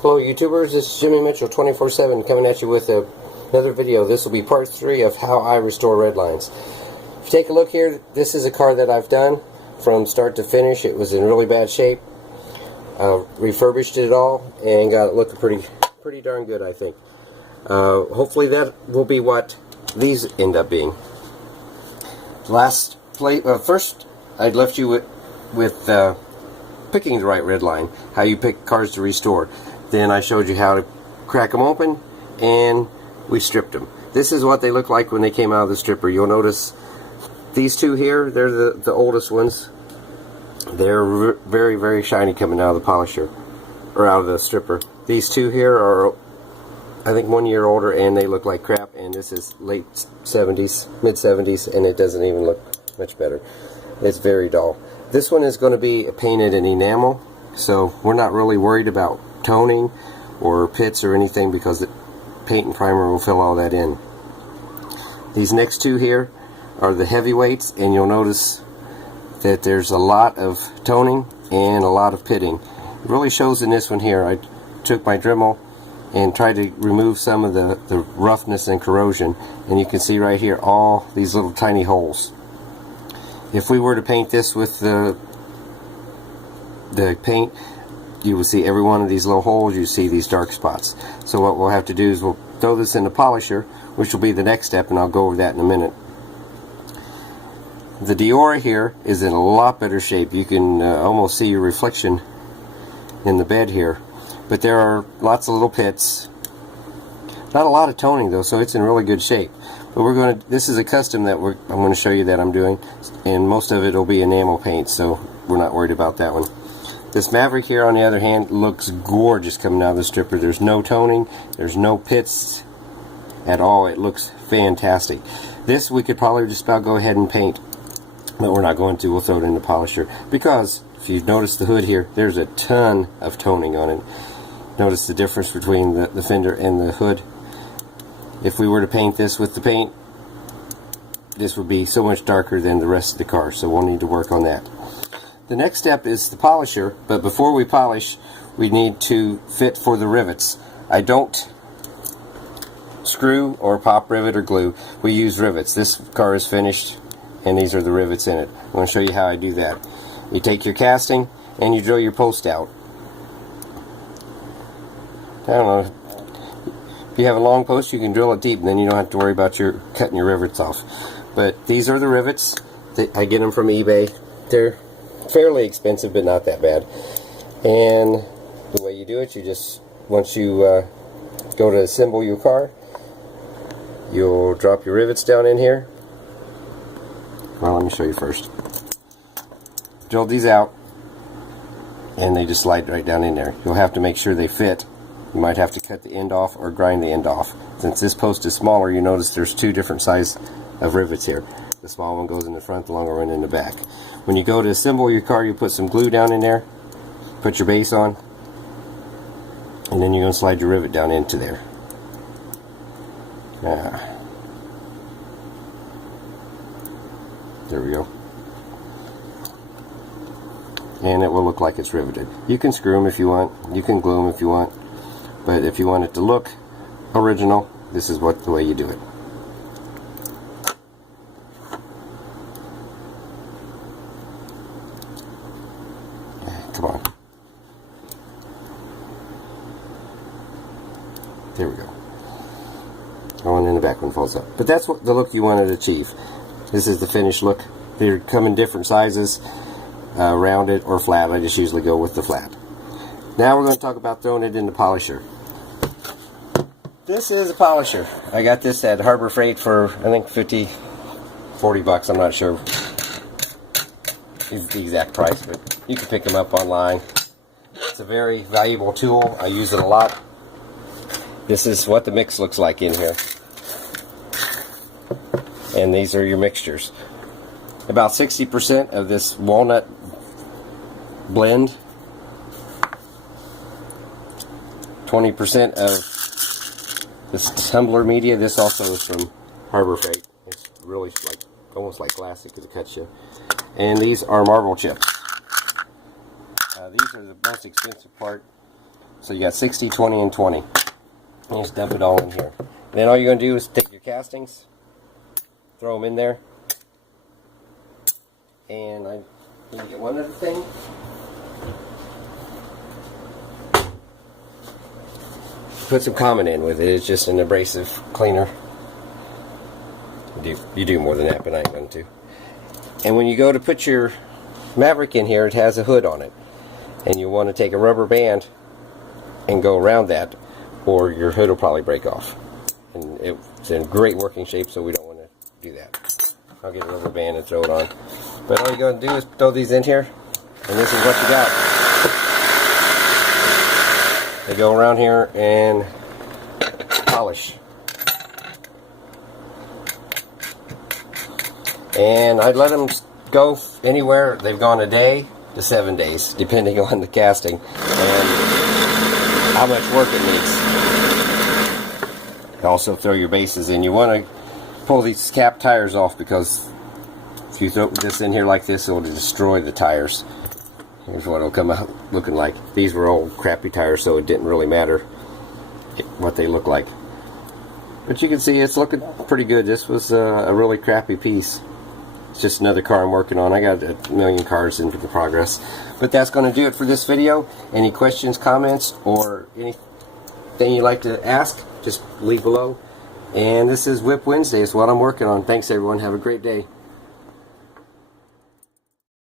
Hello YouTubers, this is Jimmy Mitchell 24/7 coming at you with another video. This will be part 3 of how I restore Redlines. If you take a look here, this is a car that I've done from start to finish. It was in really bad shape. Refurbished it all and got it looking pretty darn good, I think. Hopefully that will be what these end up being. First I'd left you with picking the right Redline, how you pick cars to restore. Then I showed you how to crack them open, and we stripped them. This is what they look like when they came out of the stripper. You'll notice these two here, they're the oldest ones. They're very, very shiny coming out of the polisher, or out of the stripper. These two here are, I think, 1 year older, and they look like crap, and this is late 70s, mid 70s, and it doesn't even look much better. It's very dull. This one is going to be painted in enamel, so we're not really worried about toning or pits or anything, because the paint and primer will fill all that in. These next two here are the heavyweights, and you'll notice that there's a lot of toning and a lot of pitting. It really shows in this one here. I took my Dremel and tried to remove some of the roughness and corrosion, and you can see right here all these little tiny holes. If we were to paint this with the paint, you will see every one of these little holes. You see these dark spots. So what we'll have to do is we'll throw this in the polisher, which will be the next step, and I'll go over that in a minute. The Diora here is in a lot better shape. You can almost see your reflection in the bed here, but there are lots of little pits. Not a lot of toning though, so it's in really good shape. But this is a custom that I'm going to show you that I'm doing, and most of it will be enamel paint, so we're not worried about that one. This Maverick here, on the other hand, looks gorgeous coming out of the stripper. There's no toning, there's no pits at all. It looks fantastic. This we could probably just about go ahead and paint, but we're not going to. We'll throw it in the polisher, because if you notice the hood here, there's a ton of toning on it. Notice the difference between the fender and the hood. If we were to paint this with the paint, this would be so much darker than the rest of the car, so we'll need to work on that. The next step is the polisher, but before we polish, we need to fit for the rivets. I don't screw or pop rivet or glue. We use rivets. This car is finished, and these are the rivets in it. I'm going to show you how I do that. You take your casting and you drill your post out. I don't know, if you have a long post, you can drill it deep, and then you don't have to worry about cutting your rivets off. But these are the rivets. I get them from eBay. They're fairly expensive, but not that bad. And the way you do it, once you go to assemble your car, you'll drop your rivets down in here. Well, let me show you first. Drill these out, and they just slide right down in there. You'll have to make sure they fit. You might have to cut the end off or grind the end off. Since this post is smaller, you notice there's two different sizes of rivets here. The small one goes in the front, the longer one in the back. When you go to assemble your car, you put some glue down in there, put your base on, and then you're going to slide your rivet down into there. There we go. And it will look like it's riveted. You can screw them if you want, you can glue them if you want, but if you want it to look original, this is the way you do it. Come on. There we go. One in the back one falls up. But that's the look you want to achieve. This is the finished look. They come in different sizes, rounded or flat. I just usually go with the flat. Now we're going to talk about throwing it in the polisher. This is a polisher. I got this at Harbor Freight for, I think, 40 bucks. I'm not sure is the exact price, but you can pick them up online. It's a very valuable tool. I use it a lot. This is what the mix looks like in here. And these are your mixtures. About 60% of this walnut blend, 20% of this tumbler media. This also is from Harbor Freight. It's really almost like glass because it cuts you. And these are marble chips. These are the most expensive part. So you got 60, 20, and 20. And just dump it all in here. Then all you're going to do is take your castings, throw them in there, and I need to get one other thing. Put some Common in with it. It's just an abrasive cleaner. You do more than that, but I ain't going to. And when you go to put your Maverick in here, it has a hood on it. And you want to take a rubber band and go around that, or your hood will probably break off. And it's in great working shape, so we don't want to do that. I'll get a rubber band and throw it on. But all you're going to do is throw these in here, and this is what you got. They go around here and polish. And I'd let them go anywhere. They've gone a day to 7 days, depending on the casting and how much work it needs. Also throw your bases in. You want to pull these cap tires off, because if you throw this in here like this, it will destroy the tires. Here's what it'll come out looking like. These were old crappy tires, so it didn't really matter what they look like. But you can see it's looking pretty good. This was a really crappy piece. It's just another car I'm working on. I got a million cars in the progress. But that's going to do it for this video. Any questions, comments, or anything you'd like to ask, just leave below. And this is Whip Wednesday. It's what I'm working on. Thanks, everyone. Have a great day.